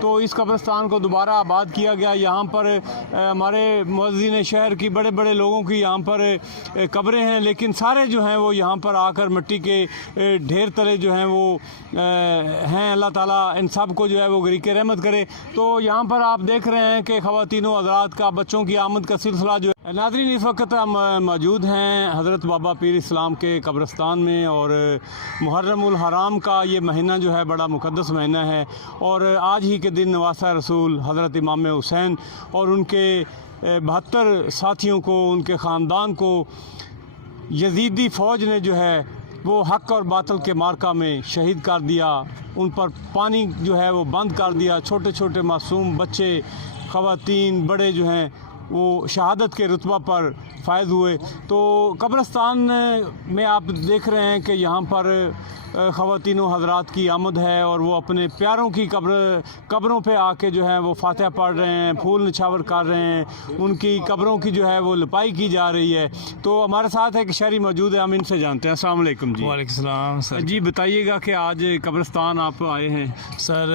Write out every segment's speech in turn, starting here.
تو اس قبرستان کو دوبارہ آباد کیا گیا. یہاں پر ہمارے مؤذن شہر کی بڑے بڑے لوگوں کی یہاں پر قبریں ہیں, لیکن سارے جو ہیں وہ یہاں پر آ کر مٹی کے ڈھیر تلے جو ہیں وہ ہیں. اللہ تعالیٰ ان سب کو جو ہے وہ غریق رحمت کرے. تو یہاں پر آپ دیکھ رہے ہیں کہ خواتین و حضرات کا بچوں کی آمد کا سلسلہ جو ہے. ناظرین, اس وقت ہم موجود ہیں حضرت بابا پیر اسلام کے قبرستان میں, اور محرم الحرام کا یہ مہینہ جو ہے بڑا مقدس مہینہ ہے, اور آج ہی کے دن نواسہ رسول حضرت امام حسین اور ان کے 72 ساتھیوں کو, ان کے خاندان کو یزیدی فوج نے جو ہے وہ حق اور باطل کے مارکہ میں شہید کر دیا. ان پر پانی جو ہے وہ بند کر دیا. چھوٹے چھوٹے معصوم بچے, خواتین, بڑے جو ہیں وہ شہادت کے رتبہ پر فائز ہوئے. تو قبرستان میں آپ دیکھ رہے ہیں کہ یہاں پر خواتین و حضرات کی آمد ہے, اور وہ اپنے پیاروں کی قبروں پہ آ کے جو ہے وہ فاتحہ پڑھ رہے ہیں, پھول نچھاور کر رہے ہیں, ان کی قبروں کی جو ہے وہ لپائی کی جا رہی ہے. تو ہمارے ساتھ ایک شہری موجود ہے, ہم ان سے جانتے ہیں. السلام علیکم جی. وعلیکم السلام سر. جی بتائیے گا کہ آج قبرستان آپ آئے ہیں. سر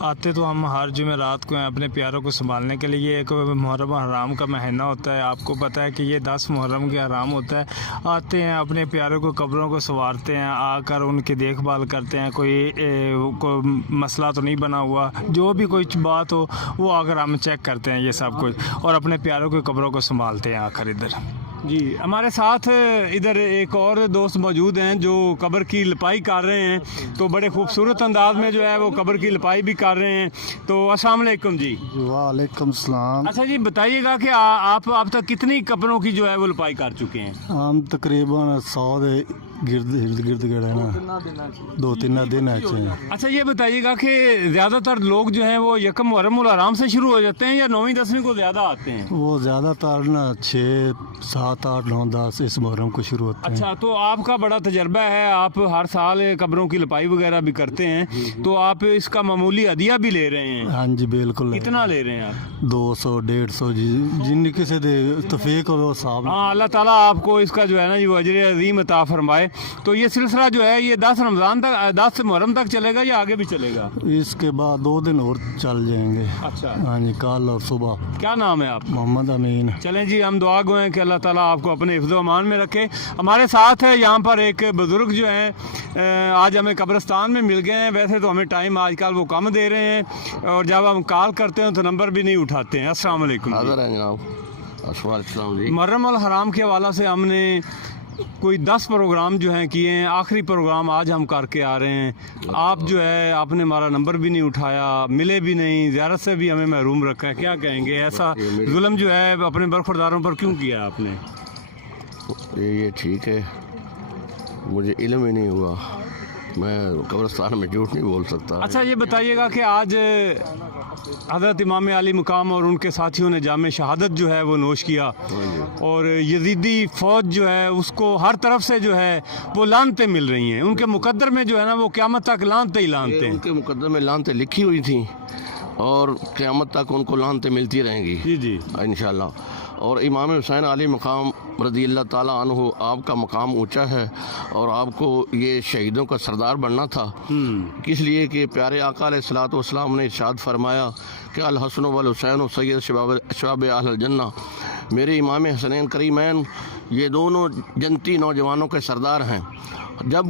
آتے تو ہم ہر جمعرات کو ہیں اپنے پیاروں کو سنبھالنے کے لیے. ایک محرم حرام کا مہینہ ہوتا ہے, آپ کو پتہ ہے کہ یہ 10 محرم کے حرام ہوتا ہے. آتے ہیں اپنے پیاروں کو قبروں کو سنوارتے ہیں, آ کر ان کی دیکھ بھال کرتے ہیں. کوئی مسئلہ تو نہیں بنا ہوا, جو بھی کوئی بات ہو وہ آ کر ہم چیک کرتے ہیں یہ سب کچھ, اور اپنے پیاروں کی قبروں کو سنبھالتے ہیں آ کر ادھر. جی ہمارے ساتھ ادھر ایک اور دوست موجود ہیں جو قبر کی لپائی کر رہے ہیں. تو بڑے خوبصورت انداز میں جو ہے وہ قبر کی لپائی بھی کر رہے ہیں. تو السلام علیکم جی. وعلیکم السلام. اچھا جی بتائیے گا کہ آپ اب تک کتنی قبروں کی جو ہے وہ لپائی کر چکے ہیں؟ ہم تقریباً 100 دے گرد گئے نا, 2-3 دن ہے. اچھا یہ بتائیے گا کہ زیادہ تر لوگ جو ہیں وہ یکم محرم الحرام سے شروع ہو جاتے ہیں یا 9ویں 10ویں کو زیادہ آتے ہیں؟ وہ زیادہ تر نا 6, 7, 8, 9, 10 اس محرم کو شروع ہوتے ہیں. اچھا تو آپ کا بڑا تجربہ ہے, آپ ہر سال قبروں کی لپائی وغیرہ بھی کرتے ہیں, تو آپ اس کا معمولی ہدیہ بھی لے رہے ہیں؟ ہاں جی بالکل. کتنا لے رہے ہیں آپ؟ 200, 150 جی, جن کسی دے توفیق ہو صاحب. ہاں اللہ تعالیٰ آپ کو اس کا جو ہے نا وہ اجر عظیم عطا فرمائے. تو یہ سلسلہ جو ہے یہ 10 رمضان تک, 10 محرم تک چلے گا یا آگے بھی چلے گا؟ اس کے بعد 2 دن اور چل جائیں گے. اچھا ہاں جی, کل اور صبح. کیا نام ہے آپ؟ محمد امین. چلیں جی ہم دعا گو ہیں کہ اللہ تعالیٰ آپ کو اپنے حفظ و امان میں رکھے. ہمارے ساتھ ہے یہاں پر ایک بزرگ جو ہیں, آج ہمیں قبرستان میں مل گئے ہیں. ویسے تو ہمیں ٹائم آج کل وہ کم دے رہے ہیں, اور جب ہم کال کرتے ہیں تو نمبر بھی نہیں اٹھاتے ہیں. السلام علیکم. محرم الحرام کے حوالے سے ہم نے کوئی 10 پروگرام جو ہیں کیے ہیں. آخری پروگرام آج ہم کر کے آ رہے ہیں. آپ جو ہے آپ نے ہمارا نمبر بھی نہیں اٹھایا, ملے بھی نہیں, زیارت سے بھی ہمیں محروم رکھا ہے. کیا کہیں گے, ایسا ظلم جو ہے اپنے برخورداروں پر کیوں کیا آپ نے؟ یہ ٹھیک ہے, مجھے علم ہی نہیں ہوا, میں قبرستان میں جھوٹ نہیں بول سکتا. اچھا یہ بتائیے گا کہ آج حضرت امام علی مقام اور ان کے ساتھیوں نے جام شہادت جو ہے وہ نوش کیا, اور یزیدی فوج جو ہے اس کو ہر طرف سے جو ہے وہ لعنتیں مل رہی ہیں. ان کے مقدر میں جو ہے نا وہ قیامت تک لعنتیں ہی لعنتیں. ان کے مقدر میں لعنتیں لکھی ہوئی تھیں, اور قیامت تک ان کو لعنتیں ملتی رہیں گی. جی جی انشاءاللہ. اور امام حسین علی مقام رضی اللہ تعالیٰ عنہ, آپ کا مقام اونچا ہے, اور آپ کو یہ شہیدوں کا سردار بننا تھا. کس لیے کہ پیارے آقا علیہ الصلوۃ والسلام نے ارشاد فرمایا کہ الحسن والحسین سید شباب اہل الجنہ. میرے امام حسنین کریمین یہ دونوں جنتی نوجوانوں کے سردار ہیں. جب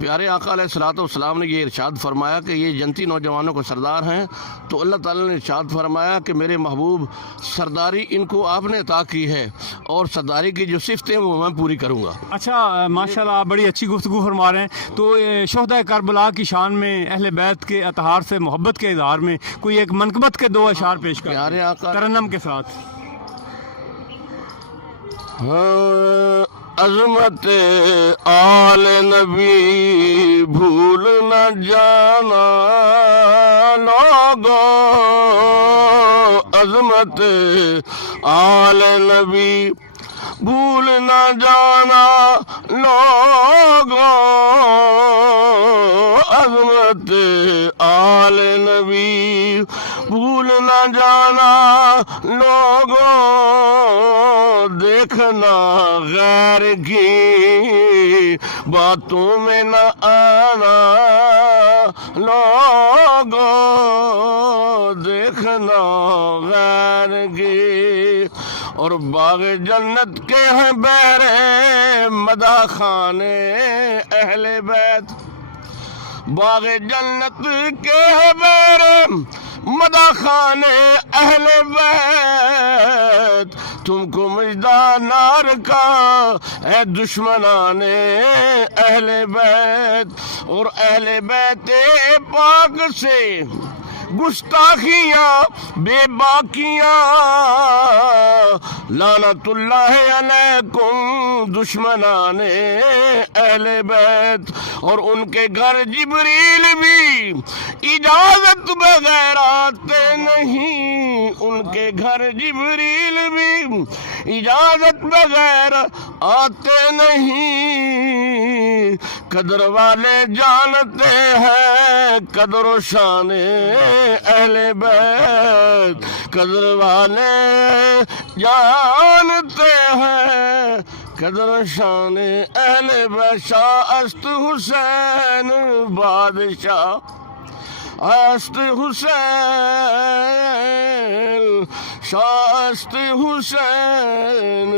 پیارے آقا علیہ الصلوۃ والسلام نے یہ ارشاد فرمایا کہ یہ جنتی نوجوانوں کو سردار ہیں, تو اللہ تعالیٰ نے ارشاد فرمایا کہ میرے محبوب سرداری ان کو آپ نے عطا کی ہے, اور سرداری کی جو صفتیں وہ میں پوری کروں گا. اچھا ماشاءاللہ, آپ بڑی اچھی گفتگو فرما رہے ہیں. تو شہداء کربلا کی شان میں اہل بیت کے اطہار سے محبت کے اظہار میں کوئی ایک منقبت کے 2 اشعار پیش کریں پیارے آقا ترنم کے ساتھ. عظمت آل نبی بھول نہ جانا لوگو, عظمت آل نبی بھول نہ جانا لوگو, عظمت آل نبی بھول نہ جانا لوگو, دیکھنا غیر کی باتوں میں نہ آنا لوگو, اور باغ جنت کے ہیں بہرے مدح خانے اہل بیت، باغ جنت کے ہیں بہرے مدح خانے اہل بیت، تم کو مجدہ نار کا اے دشمنان اہل بیت، اور اہل بیت پاک سے گستاخیاں بے باکیاں، لعنت اللہ علیکم دشمنان اہل بیت، اور ان کے گھر جبریل بھی اجازت بغیر آتے نہیں، ان کے گھر جبریل بھی اجازت بغیر آتے نہیں، قدر والے جانتے ہیں قدر و شان اہل بیت، قدر والے جانتے ہیں قدر و شان اہل بیت، شاہ است حسین بادشاہ است حسین، شاہ است حسین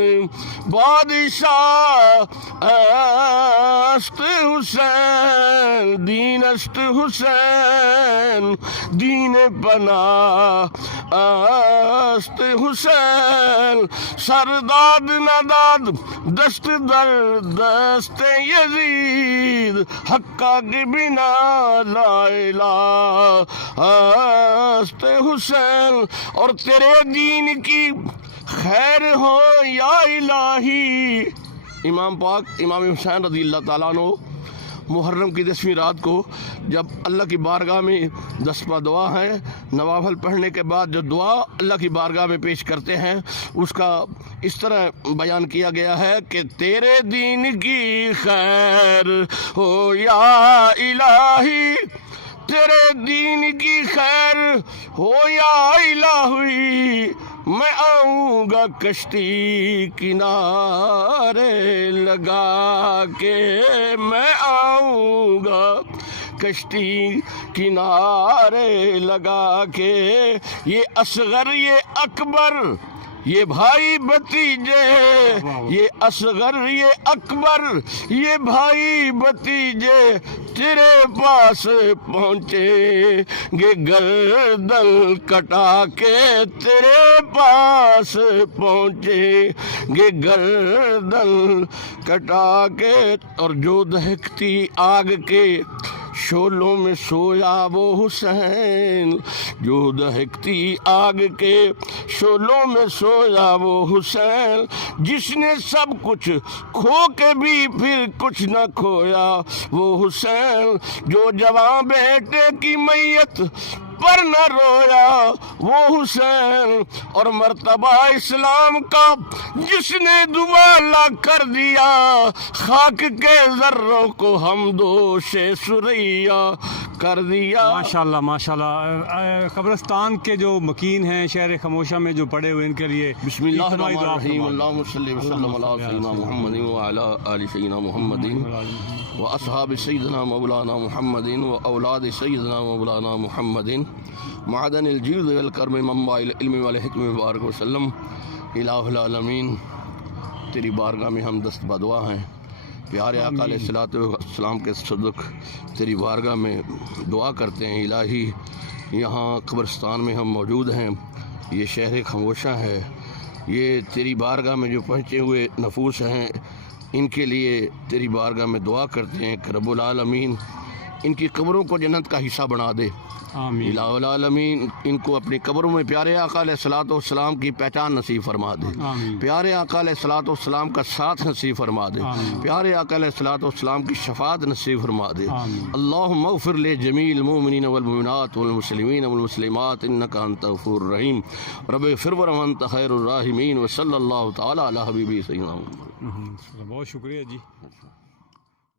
بادشاہ است حسین، دین است حسین دین پناہ است حسین، سرداد نداد دست در دست یزید، حقہ کے بنا لا الہ است حسین، اور تیرے دین کی خیر ہو یا الہی۔ امام پاک امام حسین رضی اللہ تعالیٰ عنہ محرم کی 10ویں رات کو جب اللہ کی بارگاہ میں 10 دعا ہے، نوافل پڑھنے کے بعد جو دعا اللہ کی بارگاہ میں پیش کرتے ہیں اس کا اس طرح بیان کیا گیا ہے کہ تیرے دین کی خیر ہو یا الہی، تیرے دین کی خیر ہو یا الہی، میں آؤں گا کشتی کنارے لگا کے، میں آؤں گا کشتی کنارے لگا کے، یہ اصغر یہ اکبر یہ بھائی بھتیجے، یہ اصغر یہ اکبر یہ بھائی بھتیجے تیرے پاس پہنچے گے گردن کٹا کے، تیرے پاس پہنچے گے گردن کٹا کے، اور جو دہکتی آگ کے شعلوں میں سویا وہ حسین، جو دہکتی آگ کے شعلوں میں سویا وہ حسین، جس نے سب کچھ کھو کے بھی پھر کچھ نہ کھویا وہ حسین، جو جوان بیٹے کی میت پر نہ رویا وہ حسین، اور مرتبہ اسلام کا جس نے دوبالا کر دیا، خاک کے ذروں کو حمدوش سریا کر دیا۔ ماشاءاللہ ماشاءاللہ، قبرستان کے جو مکین ہیں شہر خموشہ میں جو پڑے ہوئے ان کے لیے بسم اللہ اجتماعی الرحمن دعا الرحیم، فرمائیں۔ اللہم صلی وسلم علی سیدنا محمد وعلی آل سیدنا محمد واصحاب سیدنا مولانا محمد واولاد سیدنا مولانا محمد، معدن الجود والکرم منبع العلم والحکم مبارک وسلم۔ الہ العالمین، تیری بارگاہ میں ہم دست بدعا ہیں، پیارے آقا علیہ الصلوۃ والسلام کے صدق تیری بارگاہ میں دعا کرتے ہیں۔ الہی، یہاں قبرستان میں ہم موجود ہیں، یہ شہر خموشہ ہے، یہ تیری بارگاہ میں جو پہنچے ہوئے نفوس ہیں ان کے لیے تیری بارگاہ میں دعا کرتے ہیں کہ رب العالمین ان کی قبروں کو جنت کا حصہ بنا دے۔ آمین۔ الہ العالمین ان کو اپنی قبروں میں پیارے آقا علیہ الصلوۃ والسلام کی پہچان نصیب فرما دے، آمین۔ پیارے آقا علیہ الصلوۃ والسلام کا ساتھ نصیب فرما دے، آمین۔ پیارے آقا علیہ الصلوۃ والسلام کی شفاعت نصیب فرما دے۔ آمین۔ اللہم اغفر لجمیع المؤمنین والمؤمنات والمسلمین والمسلمات انک انت غفور رحیم، رب اغفر ورحم انت خیر الراحمین، وصلی اللہ تعالی علی حبیبی سیدنا محمد۔ بہت شکریہ جی۔